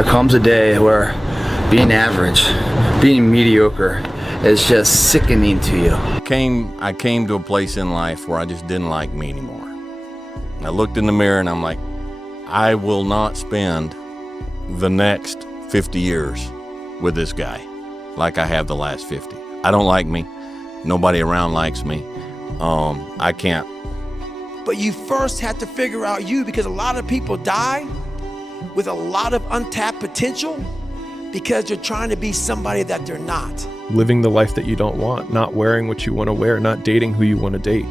there comes a day where being average, being mediocre is just sickening to you. I came to a place in life where I just didn't like me anymore. I looked in the mirror and I'm like, I will not spend the next 50 years with this guy like I have the last 50. I don't like me. Nobody around likes me. I can't. But you first have to figure out you, because a lot of people die with a lot of untapped potential because they're trying to be somebody that they're not. Living the life that you don't want, not wearing what you want to wear, not dating who you want to date,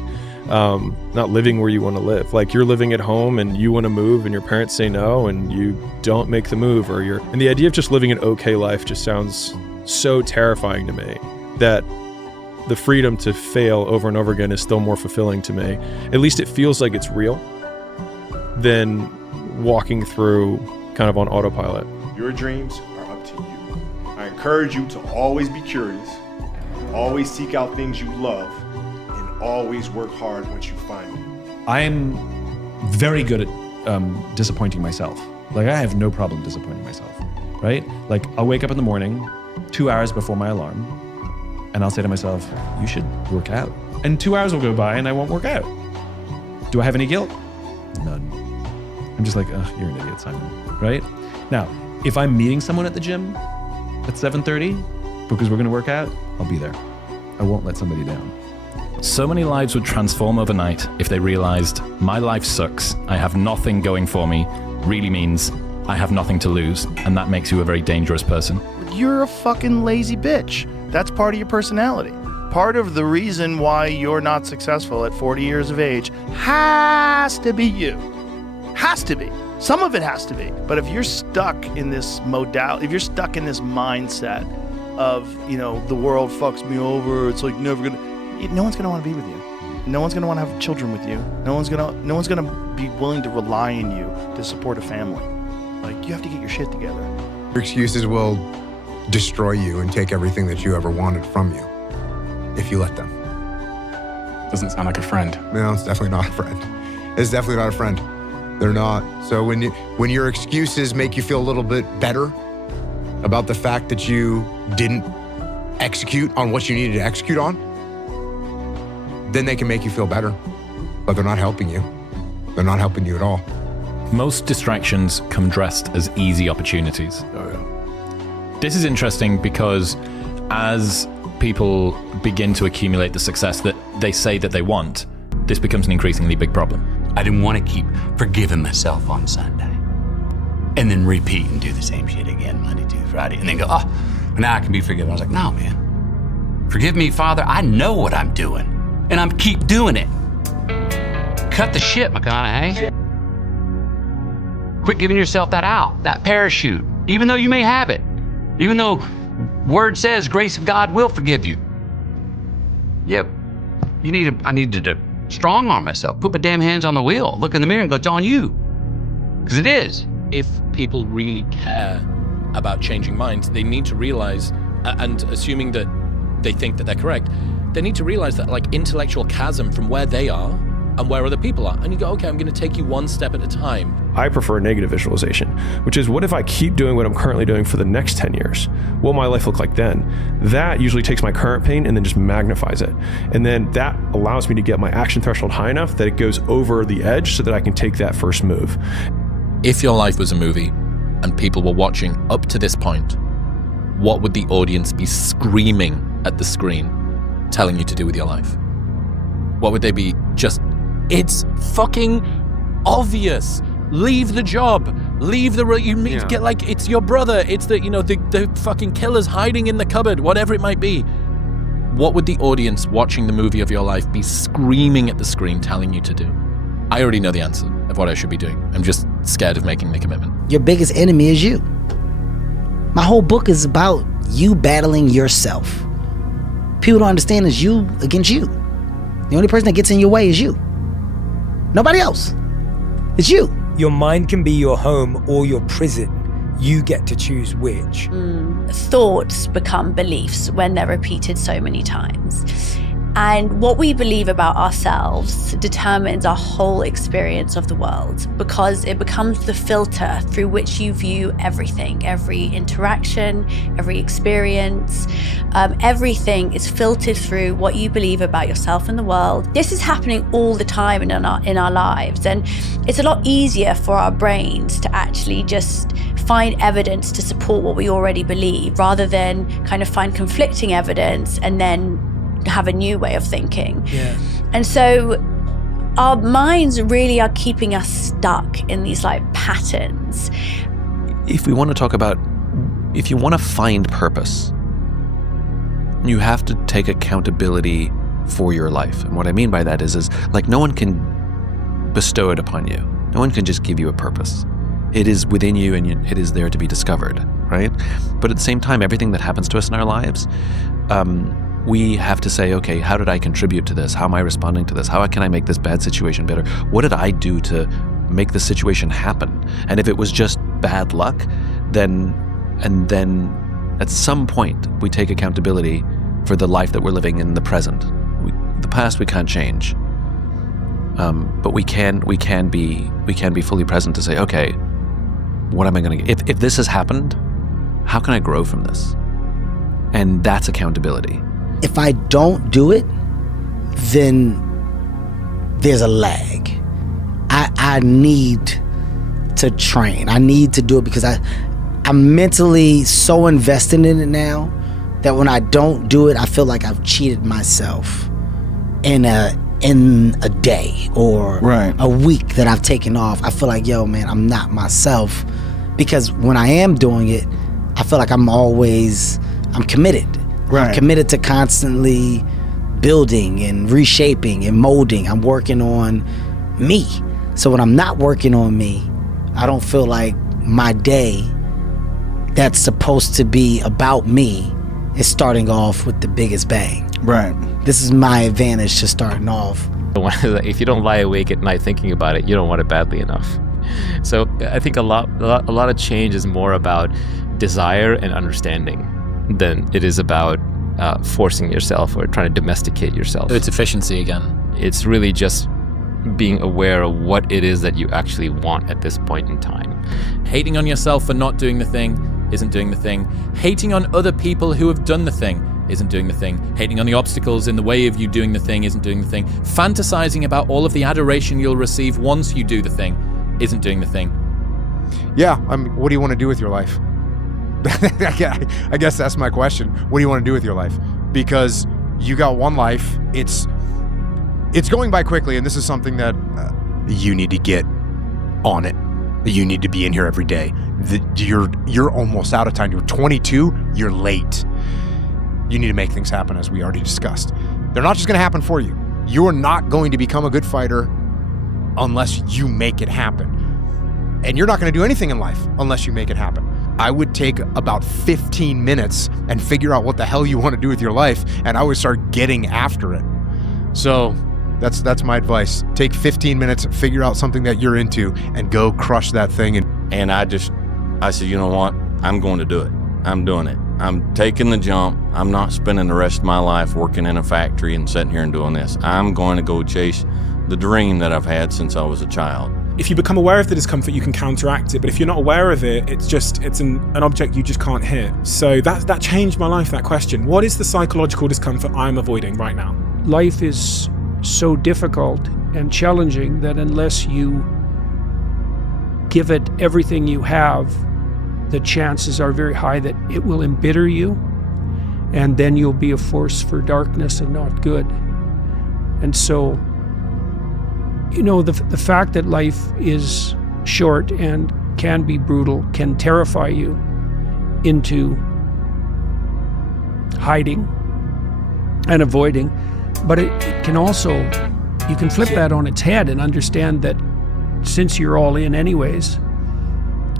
not living where you want to live. Like you're living at home and you want to move and your parents say no and you don't make the move, and the idea of just living an okay life just sounds so terrifying to me that the freedom to fail over and over again is still more fulfilling to me. At least it feels like it's real than walking through kind of on autopilot. Your dreams are up to you. I encourage you to always be curious, always seek out things you love, and always work hard once you find them. I'm very good at disappointing myself. Like I have no problem disappointing myself, right? Like I'll wake up in the morning 2 hours before my alarm and I'll say to myself, you should work out. And 2 hours will go by and I won't work out. Do I have any guilt? None. I'm just like, oh, you're an idiot, Simon, right? Now, if I'm meeting someone at the gym at 7:30 because we're gonna work out, I'll be there. I won't let somebody down. So many lives would transform overnight if they realized my life sucks, I have nothing going for me, really means I have nothing to lose, and that makes you a very dangerous person. You're a fucking lazy bitch. That's part of your personality. Part of the reason why you're not successful at 40 years of age has to be you. Has to be. Some of it has to be. But if you're stuck in this modality, if you're stuck in this mindset of, the world fucks me over, it's like never gonna, no one's gonna want to be with you. No one's gonna want to have children with you. No one's gonna be willing to rely on you to support a family. Like, you have to get your shit together. Your excuses will destroy you and take everything that you ever wanted from you if you let them. Doesn't sound like a friend. No, it's definitely not a friend. It's definitely not a friend. They're not. So when your excuses make you feel a little bit better about the fact that you didn't execute on what you needed to execute on, then they can make you feel better. But they're not helping you. They're not helping you at all. Most distractions come dressed as easy opportunities. Oh yeah. This is interesting because as people begin to accumulate the success that they say that they want, this becomes an increasingly big problem. I didn't want to keep forgiving myself on Sunday and then repeat and do the same shit again Monday, Tuesday, Friday, and then go, oh, now I can be forgiven. I was like, no, man. Forgive me, Father. I know what I'm doing, and I'm keep doing it. Cut the shit, McConaughey. Quit giving yourself that out, that parachute, even though you may have it. Even though word says grace of God will forgive you. Yep. I needed to strong arm myself, put my damn hands on the wheel, look in the mirror and go, it's on you. Because it is. If people really care about changing minds, they need to realize, and assuming that they think that they're correct, they need to realize that like intellectual chasm from where they are and where other people are. And you go, okay, I'm going to take you one step at a time. I prefer negative visualization, which is what if I keep doing what I'm currently doing for the next 10 years? What will my life look like then? That usually takes my current pain and then just magnifies it. And then that allows me to get my action threshold high enough that it goes over the edge so that I can take that first move. If your life was a movie and people were watching up to this point, what would the audience be screaming at the screen, telling you to do with your life? What would they be just, it's fucking obvious. Leave the job. Leave the get like it's your brother. It's the fucking killer's hiding in the cupboard. Whatever it might be. What would the audience watching the movie of your life be screaming at the screen, telling you to do? I already know the answer of what I should be doing. I'm just scared of making the commitment. Your biggest enemy is you. My whole book is about you battling yourself. People don't understand it's you against you. The only person that gets in your way is you. Nobody else. It's you. Your mind can be your home or your prison. You get to choose which. Thoughts become beliefs when they're repeated so many times. And what we believe about ourselves determines our whole experience of the world, because it becomes the filter through which you view everything, every interaction, every experience. Everything is filtered through what you believe about yourself and the world. This is happening all the time in our lives. And it's a lot easier for our brains to actually just find evidence to support what we already believe, rather than kind of find conflicting evidence and then have a new way of thinking. Yeah. And so our minds really are keeping us stuck in these like patterns. If we want to talk about, if you want to find purpose, you have to take accountability for your life. And what I mean by that is like no one can bestow it upon you. No one can just give you a purpose. It is within you and it is there to be discovered, right? But at the same time, everything that happens to us in our lives, we have to say, okay, how did I contribute to this? How am I responding to this? How can I make this bad situation better? What did I do to make the situation happen? And if it was just bad luck, then at some point we take accountability for the life that we're living in the present. The past we can't change, but we can be fully present to say, okay, what am I going to? If this has happened, how can I grow from this? And that's accountability. If I don't do it, then there's a lag. I need to train. I need to do it because I'm mentally so invested in it now that when I don't do it, I feel like I've cheated myself in a day or a week that I've taken off. I feel like, yo, man, I'm not myself, because when I am doing it, I feel like I'm committed. I'm committed to constantly building and reshaping and molding. I'm working on me. So when I'm not working on me, I don't feel like my day that's supposed to be about me is starting off with the biggest bang. Right. This is my advantage to starting off. If you don't lie awake at night thinking about it, you don't want it badly enough. So I think a lot of change is more about desire and understanding than it is about forcing yourself or trying to domesticate yourself. It's efficiency again. It's really just being aware of what it is that you actually want at this point in time. Hating on yourself for not doing the thing isn't doing the thing. Hating on other people who have done the thing isn't doing the thing. Hating on the obstacles in the way of you doing the thing isn't doing the thing. Fantasizing about all of the adoration you'll receive once you do the thing isn't doing the thing. Yeah, what do you want to do with your life? I guess that's my question. What do you want to do with your life? Because you got one life. It's going by quickly, and this is something that you need to get on it. You need to be in here every day. You're almost out of time. You're 22. You're late. You need to make things happen, as we already discussed. They're not just going to happen for you. You're not going to become a good fighter unless you make it happen. And you're not going to do anything in life unless you make it happen. I would take about 15 minutes and figure out what the hell you want to do with your life, and I would start getting after it. So that's my advice. Take 15 minutes, figure out something that you're into, and go crush that thing. And I said, you know what? I'm going to do it. I'm doing it. I'm taking the jump. I'm not spending the rest of my life working in a factory and sitting here and doing this. I'm going to go chase the dream that I've had since I was a child. If you become aware of the discomfort, you can counteract it. But if you're not aware of it, it's an object you just can't hit. So that changed my life, that question. What is the psychological discomfort I'm avoiding right now? Life is so difficult and challenging that unless you give it everything you have, the chances are very high that it will embitter you, and then you'll be a force for darkness and not good. And so, you know, the fact that life is short and can be brutal can terrify you into hiding and avoiding, but it can also, you can flip that on its head and understand that since you're all in anyways,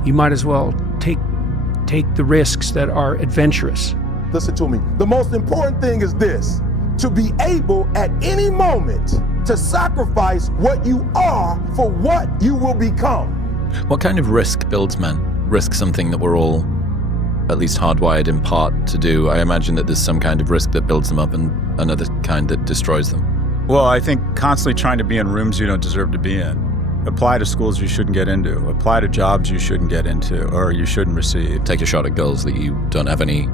you might as well take the risks that are adventurous. Listen to me. The most important thing is this: to be able at any moment to sacrifice what you are for what you will become. What kind of risk builds men? Risk something that we're all at least hardwired in part to do, I imagine that there's some kind of risk that builds them up and another kind that destroys them. Well, I think constantly trying to be in rooms you don't deserve to be in. Apply to schools you shouldn't get into. Apply to jobs you shouldn't get into or you shouldn't receive. Take a shot at girls that you don't have any.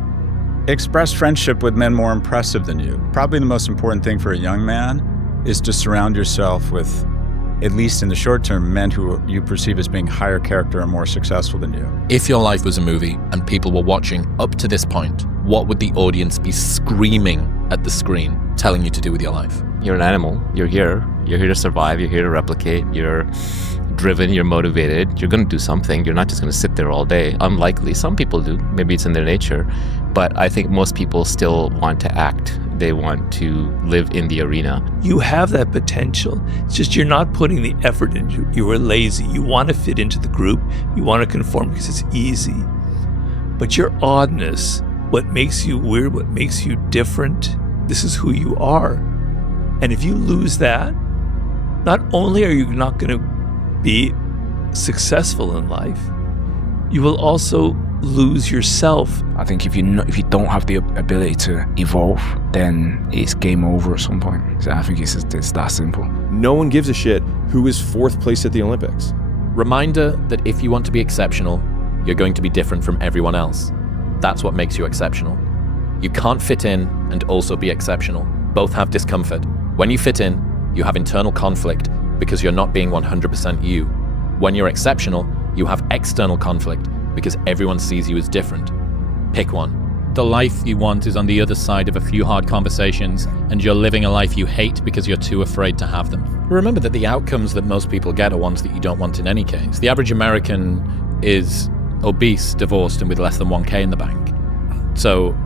Express friendship with men more impressive than you. Probably the most important thing for a young man is to surround yourself with, at least in the short term, men who you perceive as being higher character and more successful than you. If your life was a movie and people were watching up to this point, what would the audience be screaming at the screen, telling you to do with your life? You're an animal. You're here. You're here to survive. You're here to replicate. You're driven. You're motivated. You're going to do something. You're not just going to sit there all day. Unlikely. Some people do. Maybe it's in their nature. But I think most people still want to act. They want to live in the arena. You have that potential. It's just you're not putting the effort into it. You are lazy. You want to fit into the group. You want to conform because it's easy. But your oddness, what makes you weird, what makes you different, this is who you are. And if you lose that, not only are you not going to be successful in life, you will also lose yourself. I think if you don't have the ability to evolve, then it's game over at some point. So I think it's that simple. No one gives a shit who is 4th place at the Olympics. Reminder that if you want to be exceptional, you're going to be different from everyone else. That's what makes you exceptional. You can't fit in and also be exceptional. Both have discomfort. When you fit in, you have internal conflict because you're not being 100% you. When you're exceptional, you have external conflict because everyone sees you as different. Pick one. The life you want is on the other side of a few hard conversations, and you're living a life you hate because you're too afraid to have them. Remember that the outcomes that most people get are ones that you don't want in any case. The average American is obese, divorced, and with less than 1K in the bank. So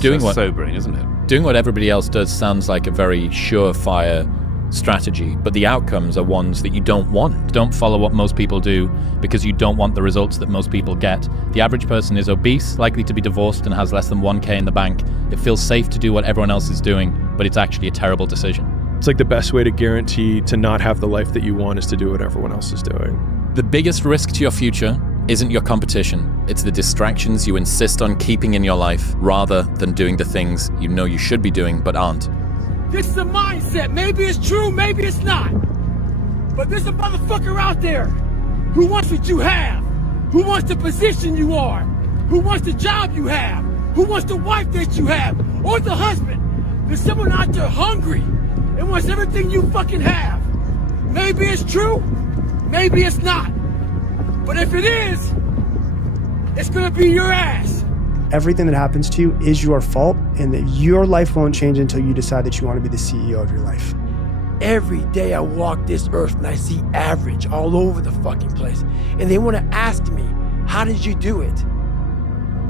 doing what sobering, isn't it? Doing what everybody else does sounds like a very surefire strategy, but the outcomes are ones that you don't want. Don't follow what most people do because you don't want the results that most people get. The average person is obese, likely to be divorced, and has less than 1K in the bank. It feels safe to do what everyone else is doing, but it's actually a terrible decision. It's like the best way to guarantee to not have the life that you want is to do what everyone else is doing. The biggest risk to your future isn't your competition. It's the distractions you insist on keeping in your life rather than doing the things you know you should be doing but aren't. This is a mindset. Maybe it's true, maybe it's not. But there's a motherfucker out there who wants what you have, who wants the position you are, who wants the job you have, who wants the wife that you have, or the husband. There's someone out there hungry and wants everything you fucking have. Maybe it's true, maybe it's not. But if it is, it's gonna be your ass. Everything that happens to you is your fault, and that your life won't change until you decide that you want to be the CEO of your life. Every day I walk this earth and I see average all over the fucking place. And they want to ask me, how did you do it?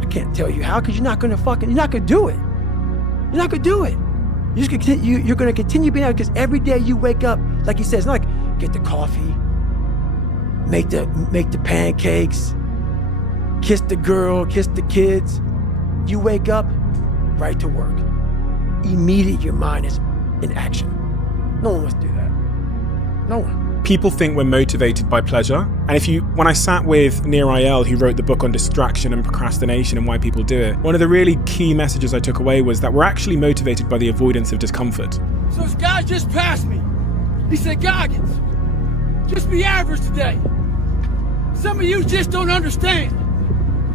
I can't tell you how, because you're not gonna do it. You're not gonna do it. You're gonna continue being out, because every day you wake up, like he says, not like get the coffee, make the pancakes, kiss the girl, kiss the kids. You wake up, right to work. Immediately your mind is in action. No one wants to do that. No one. People think we're motivated by pleasure. And when I sat with Nir Eyal, who wrote the book on distraction and procrastination and why people do it, one of the really key messages I took away was that we're actually motivated by the avoidance of discomfort. So this guy just passed me. He said, Goggins, just be average today. Some of you just don't understand.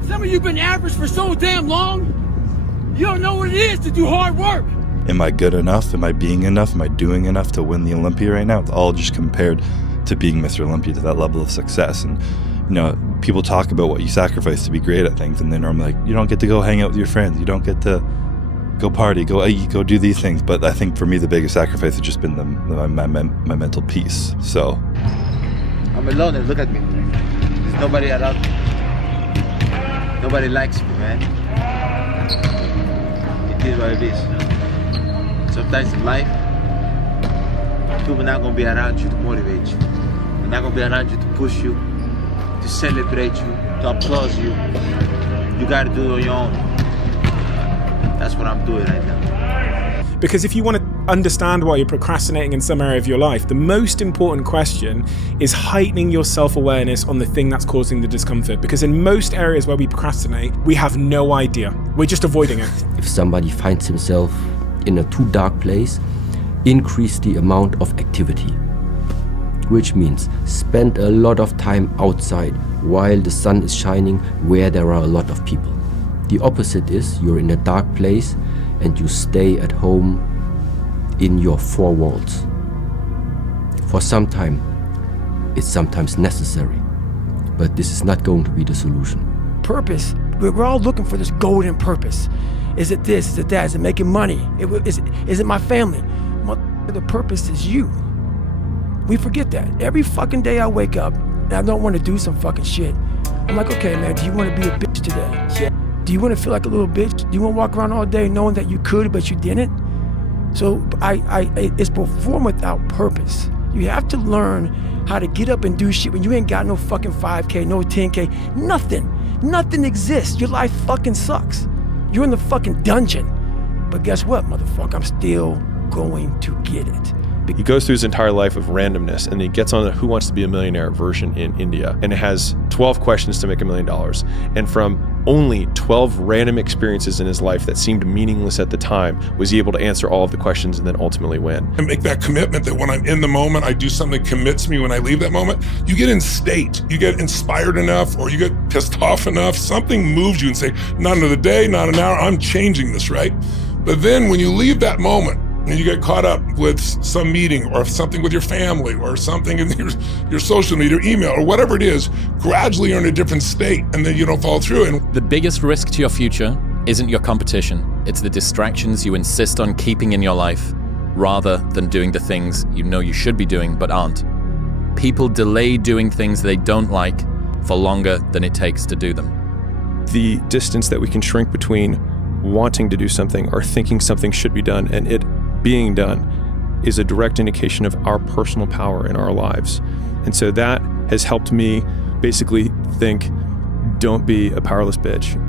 Some of you been average for so damn long, you don't know what it is to do hard work. Am I good enough? Am I being enough? Am I doing enough to win the Olympia right now? It's all just compared to being Mr. Olympia, to that level of success. And, people talk about what you sacrifice to be great at things, and they're normally like, you don't get to go hang out with your friends. You don't get to go party, go eat, go do these things. But I think for me, the biggest sacrifice has just been my mental peace. So. I'm alone and look at me. There's nobody around me. Nobody likes me, man. It is what it is. Sometimes in life, people are not going to be around you to motivate you. They're not going to be around you to push you, to celebrate you, to applaud you. You got to do it on your own. That's what I'm doing right now. Because if you want to understand why you're procrastinating in some area of your life, the most important question is heightening your self-awareness on the thing that's causing the discomfort. Because in most areas where we procrastinate, we have no idea. We're just avoiding it. If somebody finds himself in a too dark place, increase the amount of activity. Which means spend a lot of time outside while the sun is shining where there are a lot of people. The opposite is you're in a dark place and you stay at home in your four walls. For some time, it's sometimes necessary, but this is not going to be the solution. Purpose, we're all looking for this golden purpose. Is it this, is it that, is it making money? Is it my family? The purpose is you. We forget that. Every fucking day I wake up and I don't want to do some fucking shit. I'm like, okay man, do you want to be a bitch today? Yeah. Do you want to feel like a little bitch? Do you want to walk around all day knowing that you could but you didn't? So it's perform without purpose. You have to learn how to get up and do shit when you ain't got no fucking 5K, no 10K, nothing. Nothing exists. Your life fucking sucks. You're in the fucking dungeon. But guess what, motherfucker? I'm still going to get it. He goes through his entire life of randomness, and he gets on the Who Wants to Be a Millionaire version in India, and it has 12 questions to make $1 million. And from only 12 random experiences in his life that seemed meaningless at the time, was he able to answer all of the questions and then ultimately win. And make that commitment that when I'm in the moment, I do something that commits me when I leave that moment. You get in state, you get inspired enough, or you get pissed off enough, something moves you and say, not another day, not an hour, I'm changing this, right? But then when you leave that moment, and you get caught up with some meeting or something with your family or something in your social media, email, or whatever it is, gradually you're in a different state and then you don't follow through. And the biggest risk to your future isn't your competition. It's the distractions you insist on keeping in your life rather than doing the things you know you should be doing but aren't. People delay doing things they don't like for longer than it takes to do them. The distance that we can shrink between wanting to do something or thinking something should be done and it being done is a direct indication of our personal power in our lives. And so that has helped me basically think, don't be a powerless bitch.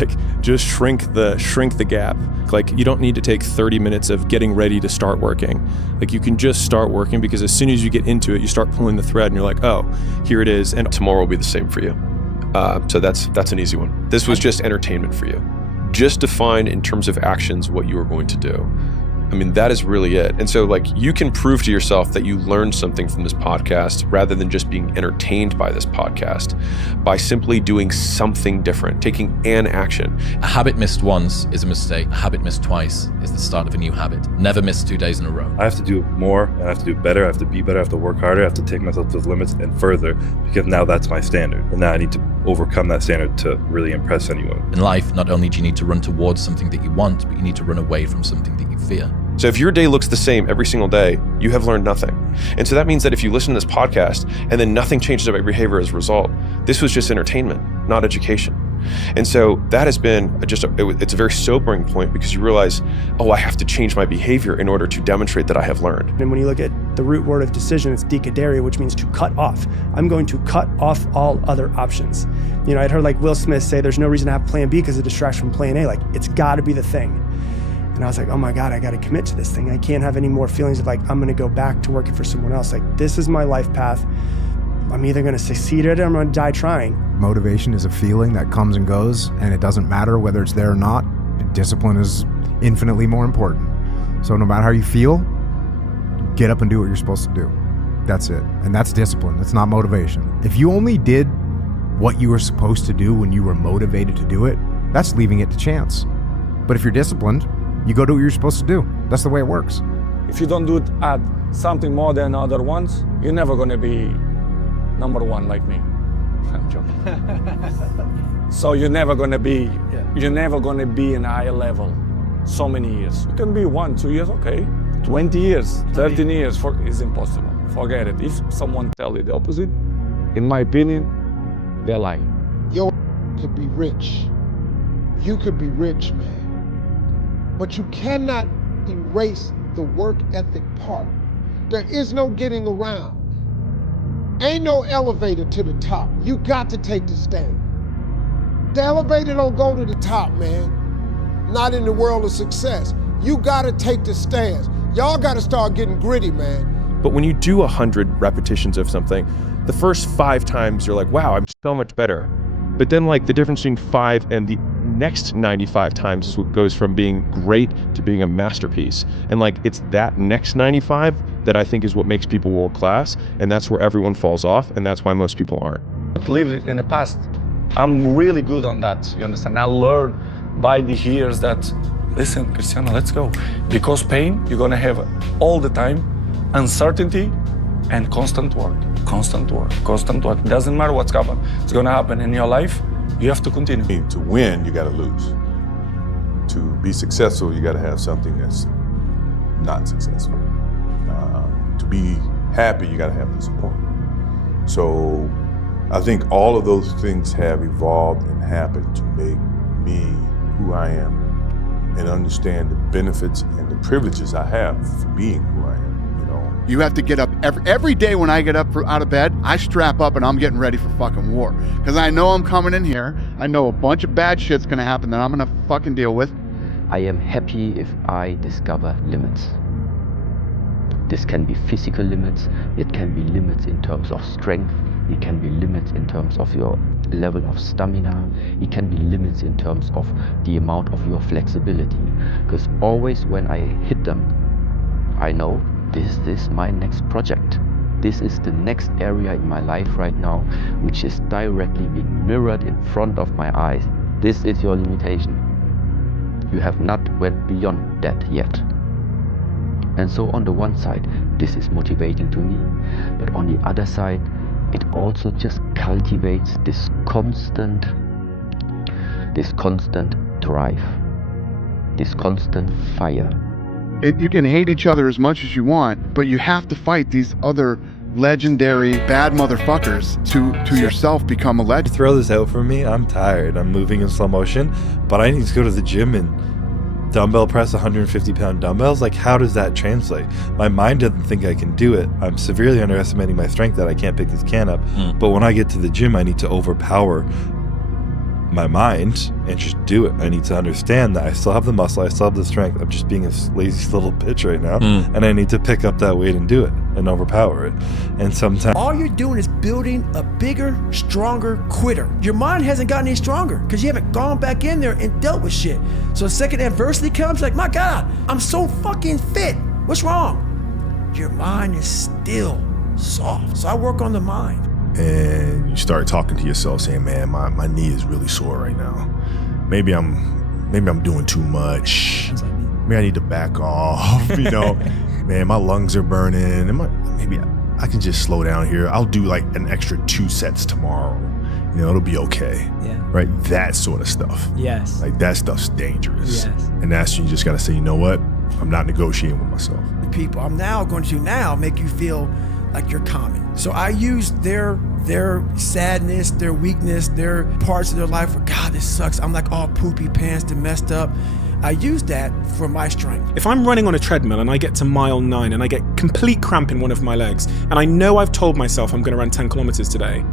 Like, just shrink the gap. Like, you don't need to take 30 minutes of getting ready to start working. Like, you can just start working, because as soon as you get into it, you start pulling the thread and you're like, oh, here it is. And tomorrow will be the same for you. So that's an easy one. This was just entertainment for you. Just define in terms of actions what you are going to do. I mean, that is really it. And so, like, you can prove to yourself that you learned something from this podcast rather than just being entertained by this podcast by simply doing something different, taking an action. A habit missed once is a mistake. A habit missed twice is the start of a new habit. Never miss 2 days in a row. I have to do more, and I have to do better, I have to be better, I have to work harder, I have to take myself to the limits and further, because now that's my standard. And now I need to overcome that standard to really impress anyone. In life, not only do you need to run towards something that you want, but you need to run away from something that you fear. So if your day looks the same every single day, you have learned nothing. And so that means that if you listen to this podcast and then nothing changes about your behavior as a result, this was just entertainment, not education. And so that has been it's a very sobering point, because you realize, oh, I have to change my behavior in order to demonstrate that I have learned. And when you look at the root word of decision, it's decadere, which means to cut off. I'm going to cut off all other options. You know, I'd heard like Will Smith say there's no reason to have plan B because it distracts from plan A. Like, it's got to be the thing. And I was like, oh my God, I got to commit to this thing. I can't have any more feelings of like, I'm going to go back to working for someone else. Like, this is my life path. I'm either going to succeed at it or I'm going to die trying. Motivation is a feeling that comes and goes, and it doesn't matter whether it's there or not. Discipline is infinitely more important. So no matter how you feel, get up and do what you're supposed to do. That's it. And that's discipline. It's not motivation. If you only did what you were supposed to do when you were motivated to do it, that's leaving it to chance. But if you're disciplined, you go do what you're supposed to do. That's the way it works. If you don't do it at something more than other ones, you're never going to be number one like me. I'm joking. So you're never going to be in a higher level so many years. You can be 1, 2 years, okay. 20 years, 13 years is impossible. Forget it. If someone tells you the opposite, in my opinion, they're lying. Yo could be rich. You could be rich, man. But you cannot erase the work ethic part. There is no getting around. Ain't no elevator to the top. You got to take the stand. The elevator don't go to the top, man. Not in the world of success. You gotta take the stance. Y'all gotta start getting gritty, man. But when you do 100 repetitions of something, the first 5 times you're like, wow, I'm so much better. But then like the difference between 5 and the next 95 times is what goes from being great to being a masterpiece. And like it's that next 95 that I think is what makes people world class, and that's where everyone falls off, and that's why most people aren't. Live in the past. I'm really good on that, you understand? I learned by the years that, listen, Cristiano, let's go. Because pain, you're gonna have all the time, uncertainty and constant work. Constant work, constant work. Doesn't matter what's happening. It's gonna happen in your life. You have to continue. To win, you gotta lose. To be successful, you gotta have something that's not successful. To be happy, you gotta have disappointment. So I think all of those things have evolved and happened to make me who I am and understand the benefits and the privileges I have for being who I am. You have to get up every day. When I get up out of bed, I strap up and I'm getting ready for fucking war. Because I know I'm coming in here. I know a bunch of bad shit's gonna happen that I'm gonna fucking deal with. I am happy if I discover limits. This can be physical limits, it can be limits in terms of strength, it can be limits in terms of your level of stamina, it can be limits in terms of the amount of your flexibility. Because always when I hit them, I know this is my next project. This is the next area in my life right now, which is directly being mirrored in front of my eyes. This is your limitation. You have not went beyond that yet. And so on the one side, this is motivating to me, but on the other side, it also just cultivates this constant drive, this constant fire. You can hate each other as much as you want, but you have to fight these other legendary bad motherfuckers to yourself become a legend. Throw this out for me. I'm tired. I'm moving in slow motion, but I need to go to the gym and dumbbell press 150-pound dumbbells. Like, how does that translate? My mind doesn't think I can do it. I'm severely underestimating my strength that I can't pick this can up. But when I get to the gym, I need to overpower my mind and just do it. I need to understand that I still have the muscle, I still have the strength. I'm just being a lazy little bitch right now, and I need to pick up that weight and do it and overpower it. And sometimes all you're doing is building a bigger, stronger quitter. Your mind hasn't gotten any stronger because you haven't gone back in there and dealt with shit. So the second adversity comes, like, my God, I'm so fucking fit. What's wrong? Your mind is still soft. So I work on the mind. And you start talking to yourself saying, man, my knee is really sore right now. Maybe I'm doing too much. Maybe I need to back off, you know. Man, my lungs are burning. And maybe I can just slow down here. I'll do like an extra 2 sets tomorrow. You know, it'll be okay. Yeah. Right? That sort of stuff. Yes. Like that stuff's dangerous. Yes. And that's when you just gotta say, you know what? I'm not negotiating with myself. The people I'm now going to make you feel like you're common. So I use their sadness, their weakness, their parts of their life where, God, this sucks. I'm like all poopy pants and messed up. I use that for my strength. If I'm running on a treadmill and I get to mile 9 and I get complete cramp in one of my legs, and I know I've told myself I'm going to run 10 kilometers today,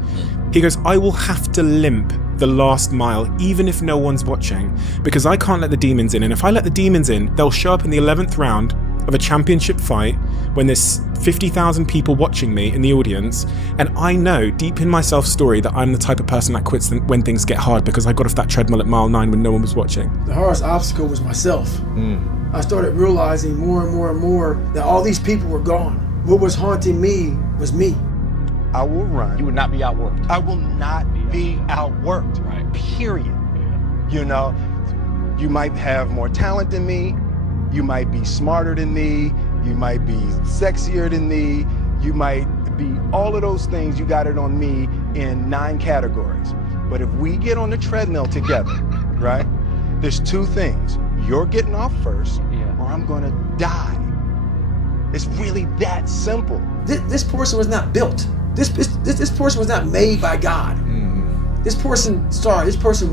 he goes, I will have to limp the last mile, even if no one's watching, because I can't let the demons in. And if I let the demons in, they'll show up in the 11th round of a championship fight when there's 50,000 people watching me in the audience, and I know deep in my self-story that I'm the type of person that quits when things get hard because I got off that treadmill at mile 9 when no one was watching. The hardest obstacle was myself. I started realizing more and more and more that all these people were gone. What was haunting me was me. I will run. You would not be outworked. I will not be outworked, right? Period. You know, you might have more talent than me. You might be smarter than me, you might be sexier than me, you might be all of those things. You got it on me in 9 categories. But if we get on the treadmill together, right, there's 2 things. You're getting off first, or I'm gonna die. It's really that simple. This person was not built. This person was not made by God. This person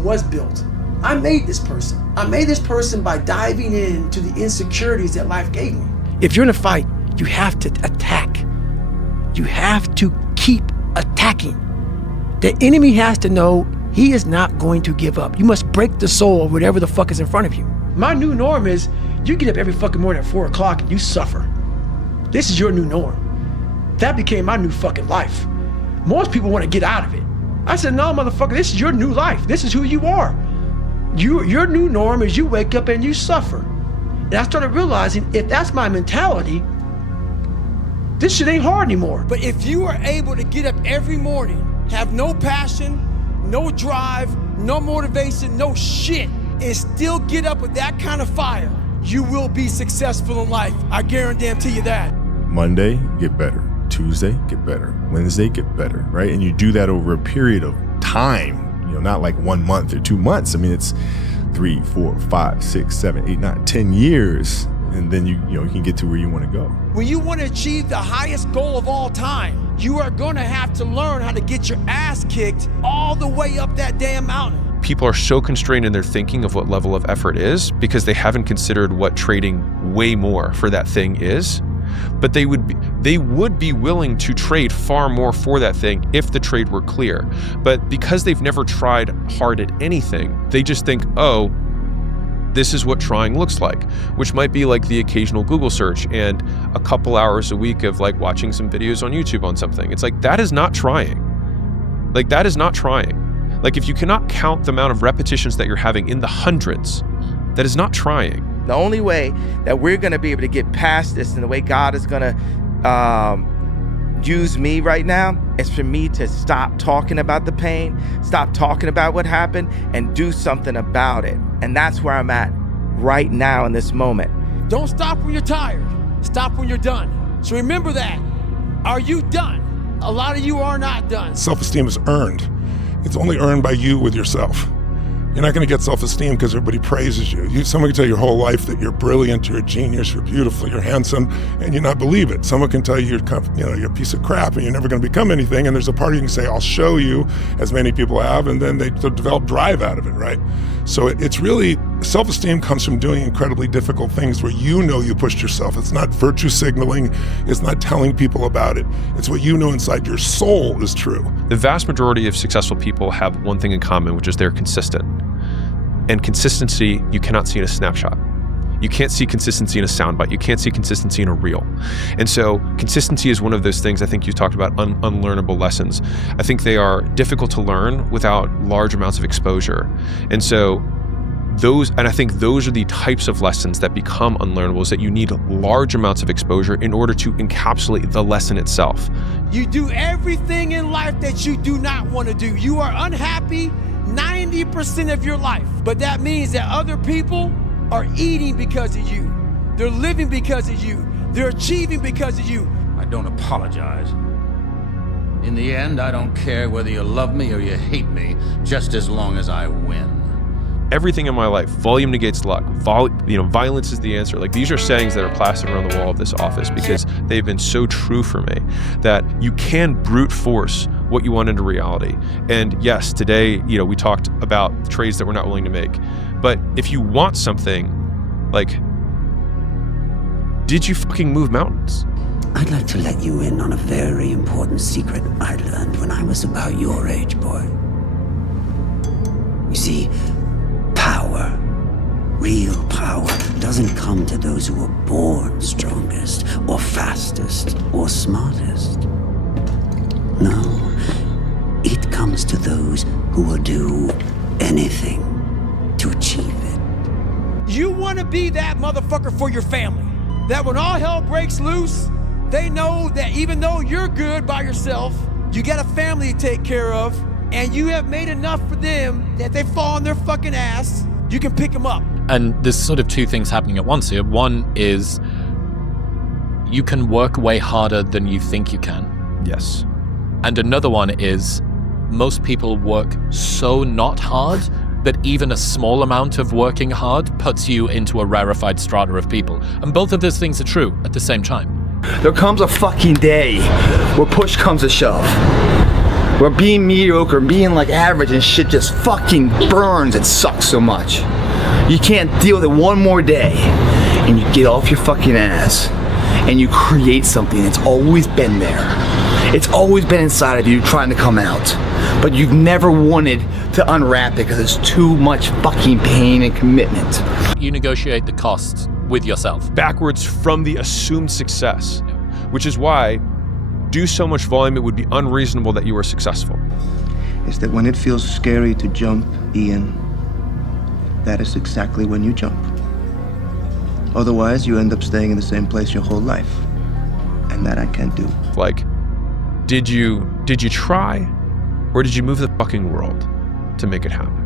was built. I made this person. I made this person by diving into the insecurities that life gave me. If you're in a fight, you have to attack. You have to keep attacking. The enemy has to know he is not going to give up. You must break the soul of whatever the fuck is in front of you. My new norm is You get up every fucking morning at 4 o'clock and you suffer. This is your new norm. That became my new fucking life. Most people want to get out of it. I said, no, motherfucker, this is your new life. This is who you are. Your new norm is you wake up and you suffer. And I started realizing if that's my mentality, this shit ain't hard anymore. But if you are able to get up every morning, have no passion, no drive, no motivation, no shit, and still get up with that kind of fire, you will be successful in life. I guarantee you that. Monday, get better. Tuesday, get better. Wednesday, get better, right? And you do that over a period of time, you know, not like 1 month or 2 months. I mean, it's 3, 4, 5, 6, 7, 8, 9, 10 years. And then you can get to where you want to go. When you want to achieve the highest goal of all time, you are going to have to learn how to get your ass kicked all the way up that damn mountain. People are so constrained in their thinking of what level of effort is because they haven't considered what trading way more for that thing is. But they would be willing to trade far more for that thing if the trade were clear. But because they've never tried hard at anything, they just think, oh, this is what trying looks like, which might be like the occasional Google search and a couple hours a week of like watching some videos on YouTube on something. It's like, that is not trying. Like, that is not trying. Like, if you cannot count the amount of repetitions that you're having in the hundreds, that is not trying. The only way that we're going to be able to get past this and the way God is going to use me right now is for me to stop talking about the pain, stop talking about what happened, and do something about it. And that's where I'm at right now in this moment. Don't stop when you're tired. Stop when you're done. So remember that. Are you done? A lot of you are not done. Self-esteem is earned. It's only earned by you with yourself. You're not going to get self-esteem because everybody praises you. Someone can tell you your whole life that you're brilliant, you're a genius, you're beautiful, you're handsome, and you not believe it. Someone can tell you you're a piece of crap and you're never going to become anything. And there's a part of you can say, I'll show you, as many people have, and then they develop drive out of it, right? So it's really, self-esteem comes from doing incredibly difficult things where you know you pushed yourself. It's not virtue signaling. It's not telling people about it. It's what you know inside your soul is true. The vast majority of successful people have one thing in common, which is they're consistent. And consistency, you cannot see in a snapshot. You can't see consistency in a soundbite. You can't see consistency in a reel. And so consistency is one of those things I think you talked about, unlearnable lessons. I think they are difficult to learn without large amounts of exposure. And so I think those are the types of lessons that become unlearnable, is that you need large amounts of exposure in order to encapsulate the lesson itself. You do everything in life that you do not want to do. You are unhappy 90% of your life. But that means that other people are eating because of you. They're living because of you. They're achieving because of you. I don't apologize. In the end, I don't care whether you love me or you hate me, just as long as I win. Everything in my life, volume negates luck. Violence is the answer. Like, these are sayings that are plastered around the wall of this office because they've been so true for me that you can brute force what you want into reality. And yes, today, we talked about trades that we're not willing to make. But if you want something, like, did you fucking move mountains? I'd like to let you in on a very important secret I learned when I was about your age, boy. You see, power, real power, doesn't come to those who are born strongest or fastest or smartest. No, it comes to those who will do anything to achieve it. You want to be that motherfucker for your family. That when all hell breaks loose, they know that even though you're good by yourself, you got a family to take care of, and you have made enough for them that they fall on their fucking ass, you can pick them up. And there's sort of two things happening at once here. One is you can work way harder than you think you can. Yes. And another one is most people work so not hard that even a small amount of working hard puts you into a rarefied strata of people. And both of those things are true at the same time. There comes a fucking day where push comes to shove. Where being mediocre, being like average and shit just fucking burns and sucks so much. You can't deal with it one more day. And you get off your fucking ass and you create something that's always been there. It's always been inside of you trying to come out. But you've never wanted to unwrap it because it's too much fucking pain and commitment. You negotiate the cost with yourself. Backwards from the assumed success, which is why do so much volume, it would be unreasonable that you are successful. Is that when it feels scary to jump, Ian, that is exactly when you jump. Otherwise, you end up staying in the same place your whole life. And that I can't do. Like, did you try, or did you move the fucking world to make it happen?